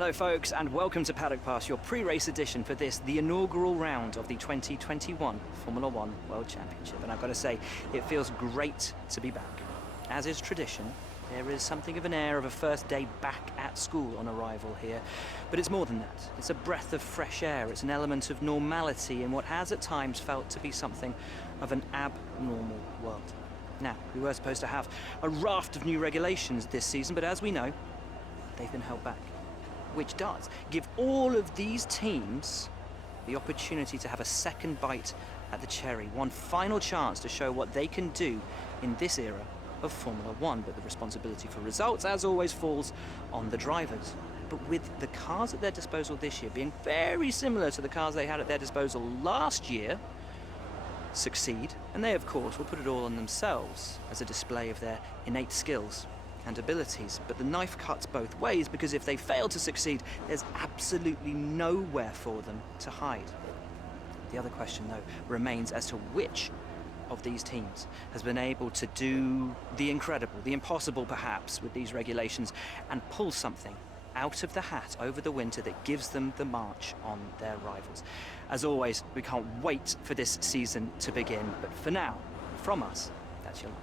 Hello folks, and welcome to Paddock Pass, your pre-race edition for this, the inaugural round of the 2021 Formula One World Championship. And I've got to say, it feels great to be back. As is tradition, there is something of an air of a first day back at school on arrival here. But it's more than that. It's a breath of fresh air. It's an element of normality in what has at times felt to be something of an abnormal world. Now, we were supposed to have a raft of new regulations this season, but as we know, they've been held back. Which does give all of these teams the opportunity to have a second bite at the cherry, one final chance to show what they can do in this era of Formula One. But the responsibility for results, as always, falls on the drivers. But with the cars at their disposal this year being very similar to the cars they had at their disposal last year, succeed, and they, of course, will put it all on themselves as a display of their innate skills and abilities. But the knife cuts both ways, because if they fail to succeed, there's absolutely nowhere for them to hide. The other question, though, remains as to which of these teams has been able to do the incredible, the impossible perhaps, with these regulations, and pull something out of the hat over the winter that gives them the march on their rivals. As always, we can't wait for this season to begin, but for now, from us, that's your line.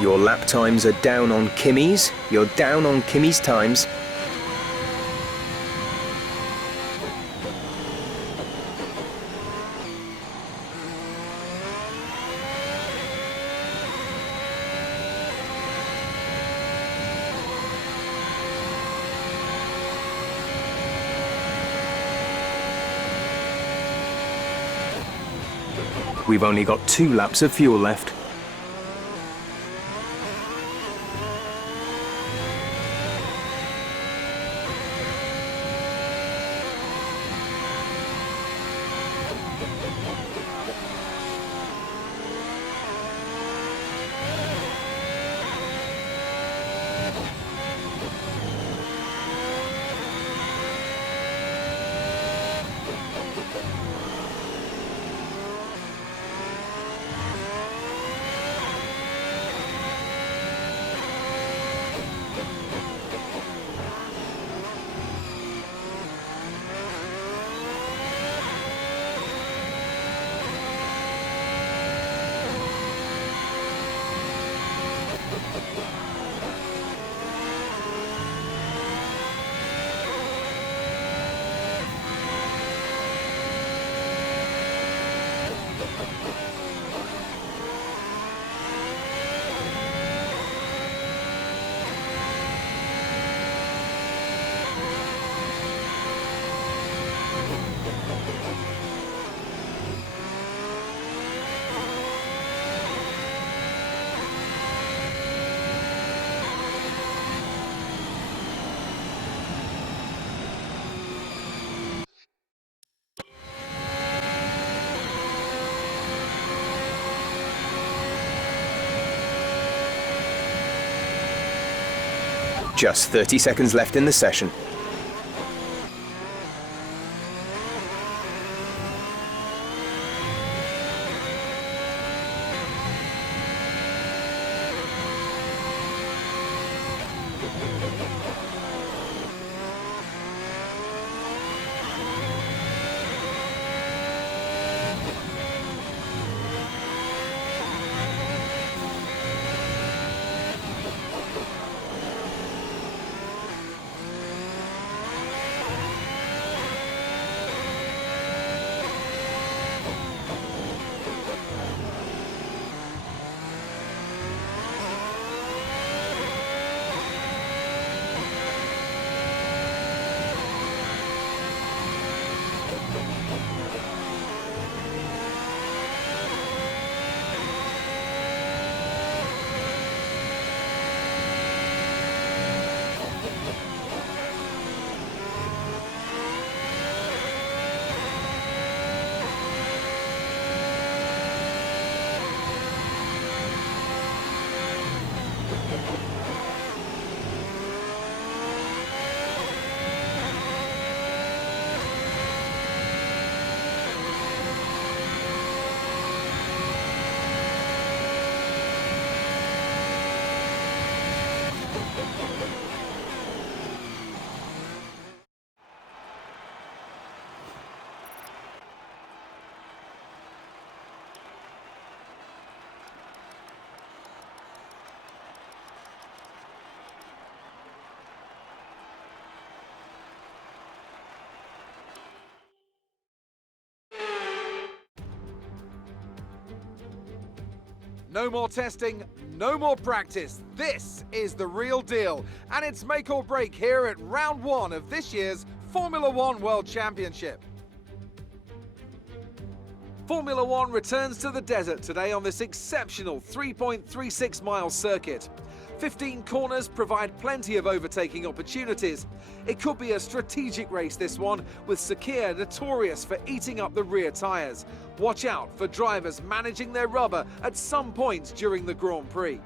Your lap times are down on Kimmy's. You're down on Kimmy's times. We've only got 2 laps of fuel left. Just 30 seconds left in the session. No more testing, no more practice. This is the real deal, and it's make or break here at round one of this year's Formula One World Championship. Formula One returns to the desert today on this exceptional 3.36 mile circuit. 15 corners provide plenty of overtaking opportunities. It could be a strategic race, this one, with Sakir notorious for eating up the rear tyres. Watch out for drivers managing their rubber at some point during the Grand Prix.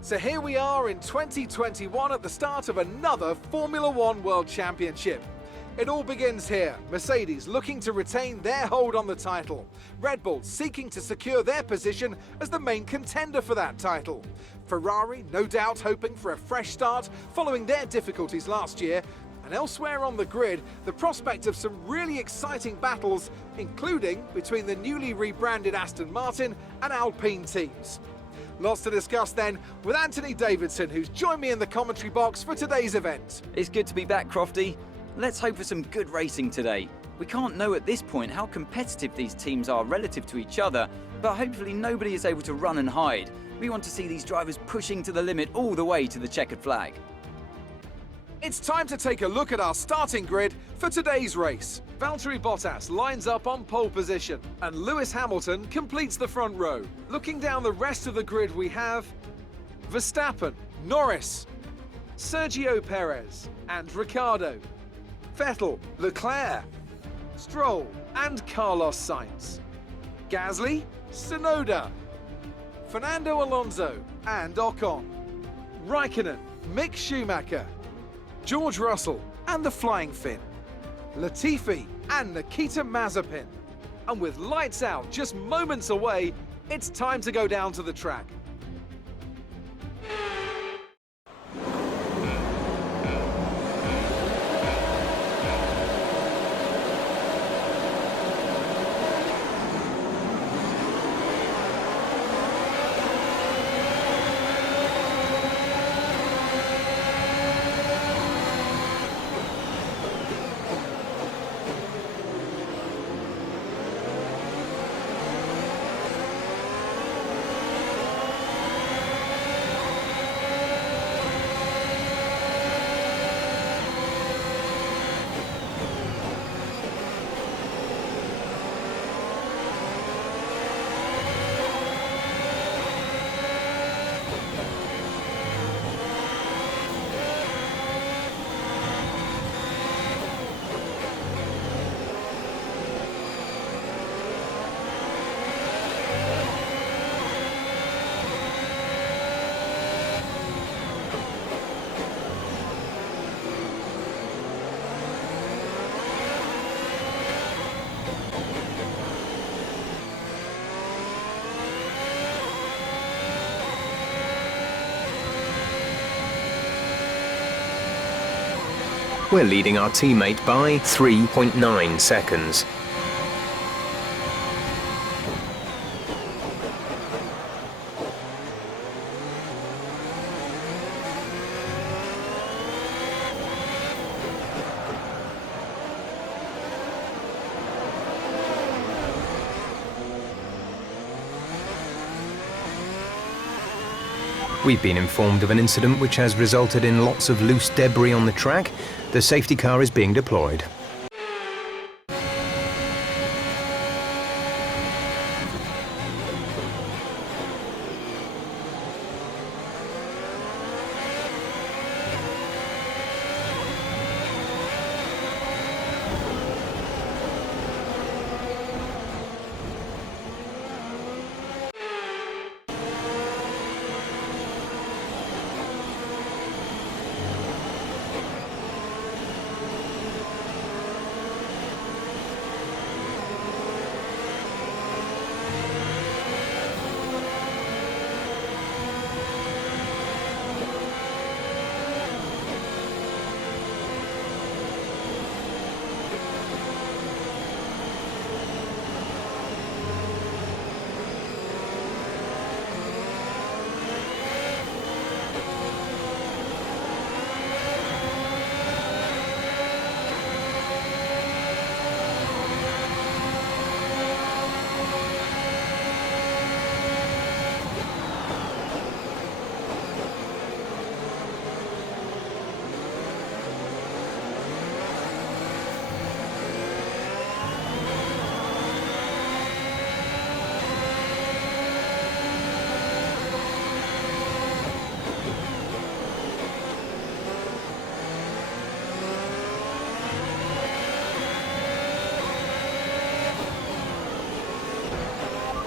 So here we are in 2021 at the start of another Formula One World Championship. It all begins here. Mercedes looking to retain their hold on the title. Red Bull seeking to secure their position as the main contender for that title. Ferrari no doubt hoping for a fresh start following their difficulties last year. And elsewhere on the grid, the prospect of some really exciting battles, including between the newly rebranded Aston Martin and Alpine teams. Lots to discuss then with Anthony Davidson, who's joined me in the commentary box for today's event. It's good to be back, Crofty. Let's hope for some good racing today. We can't know at this point how competitive these teams are relative to each other, but hopefully nobody is able to run and hide. We want to see these drivers pushing to the limit all the way to the checkered flag. It's time to take a look at our starting grid for today's race. Valtteri Bottas lines up on pole position, and Lewis Hamilton completes the front row. Looking down the rest of the grid, we have Verstappen, Norris, Sergio Perez, and Ricciardo, Vettel, Leclerc, Stroll, and Carlos Sainz, Gasly, Tsunoda, Fernando Alonso, and Ocon, Raikkonen, Mick Schumacher, George Russell, and the Flying Finn, Latifi, and Nikita Mazepin. And with lights out just moments away, it's time to go down to the track. We're leading our teammate by 3.9 seconds. We've been informed of an incident which has resulted in lots of loose debris on the track. The safety car is being deployed.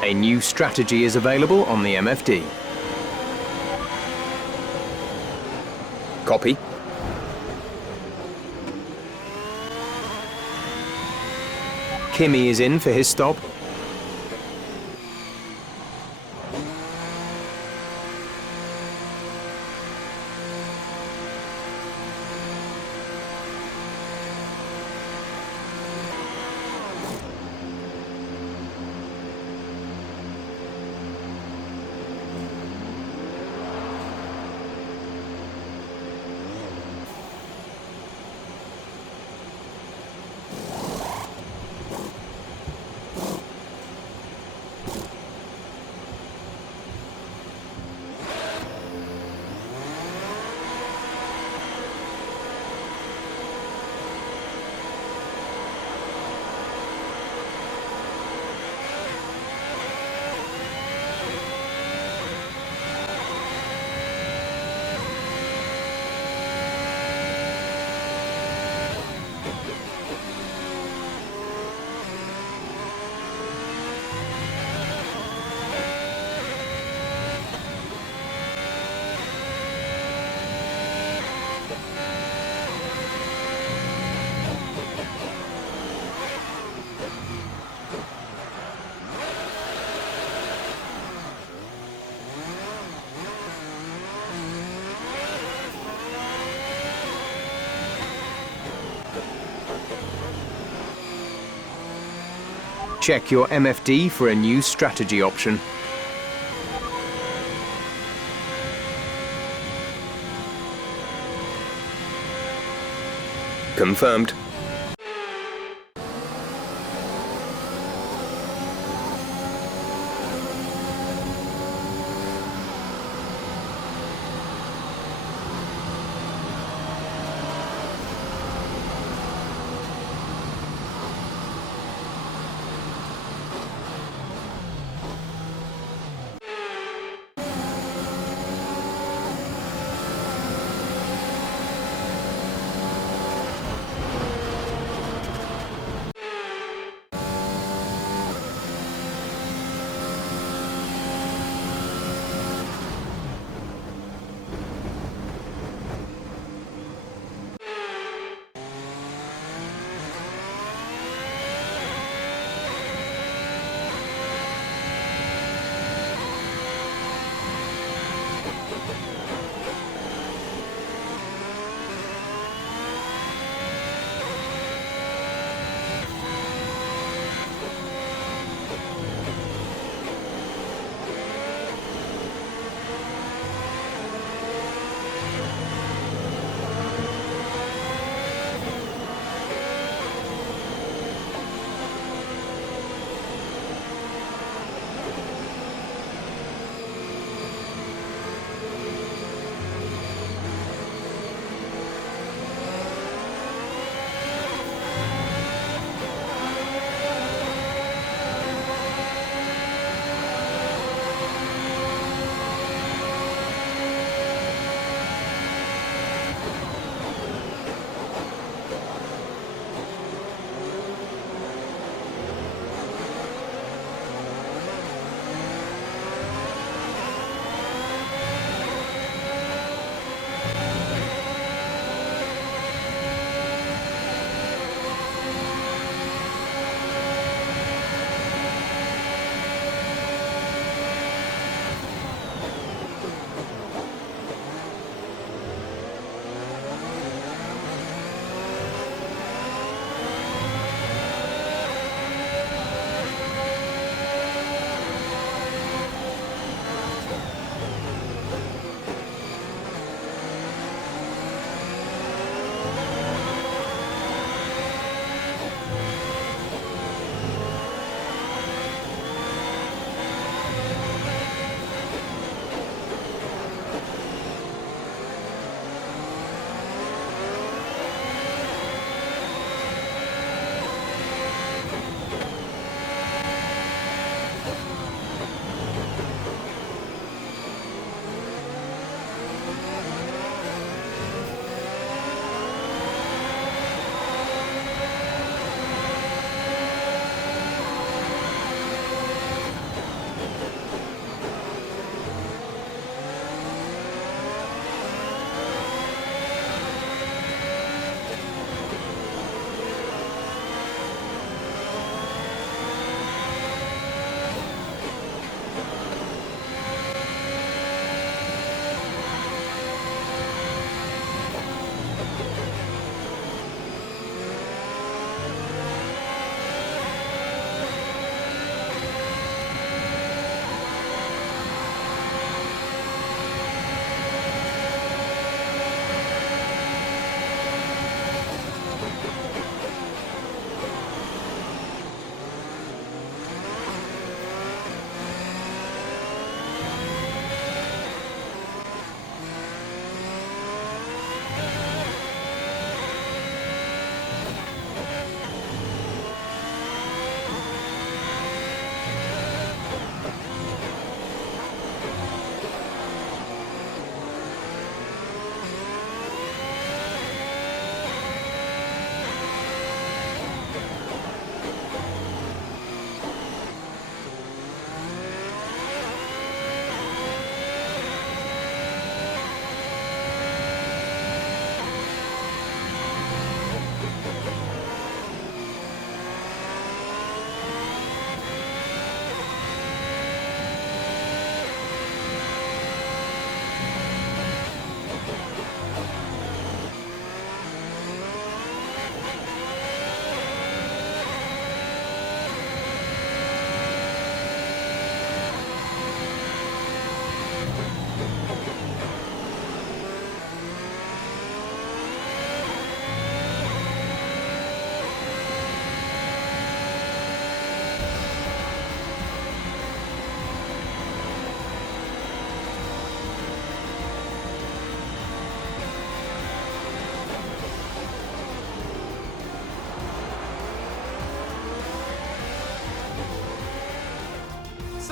A new strategy is available on the MFD. Copy. Kimi is in for his stop. Check your MFD for a new strategy option. Confirmed.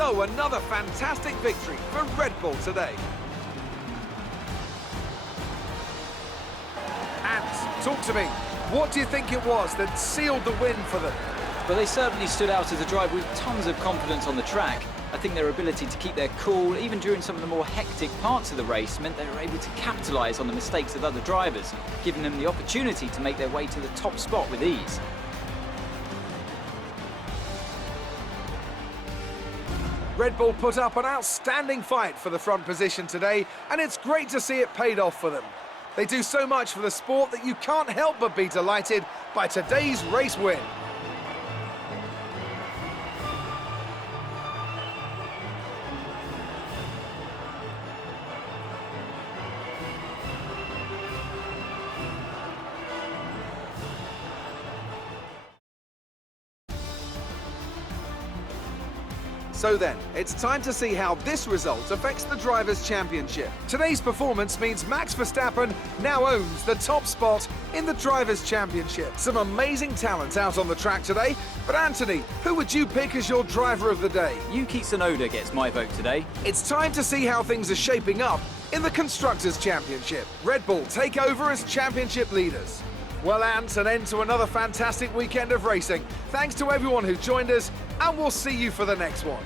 So another fantastic victory for Red Bull today. And talk to me, what do you think it was that sealed the win for them? But they certainly stood out as a driver with tons of confidence on the track. I think their ability to keep their cool, even during some of the more hectic parts of the race, meant they were able to capitalise on the mistakes of other drivers, giving them the opportunity to make their way to the top spot with ease. Red Bull put up an outstanding fight for the front position today, and it's great to see it paid off for them. They do so much for the sport that you can't help but be delighted by today's race win. So then, it's time to see how this result affects the Drivers' Championship. Today's performance means Max Verstappen now owns the top spot in the Drivers' Championship. Some amazing talent out on the track today, but Anthony, who would you pick as your driver of the day? Yuki Tsunoda gets my vote today. It's time to see how things are shaping up in the Constructors' Championship. Red Bull take over as championship leaders. Well, Ant, an end to another fantastic weekend of racing. Thanks to everyone who joined us, and we'll see you for the next one.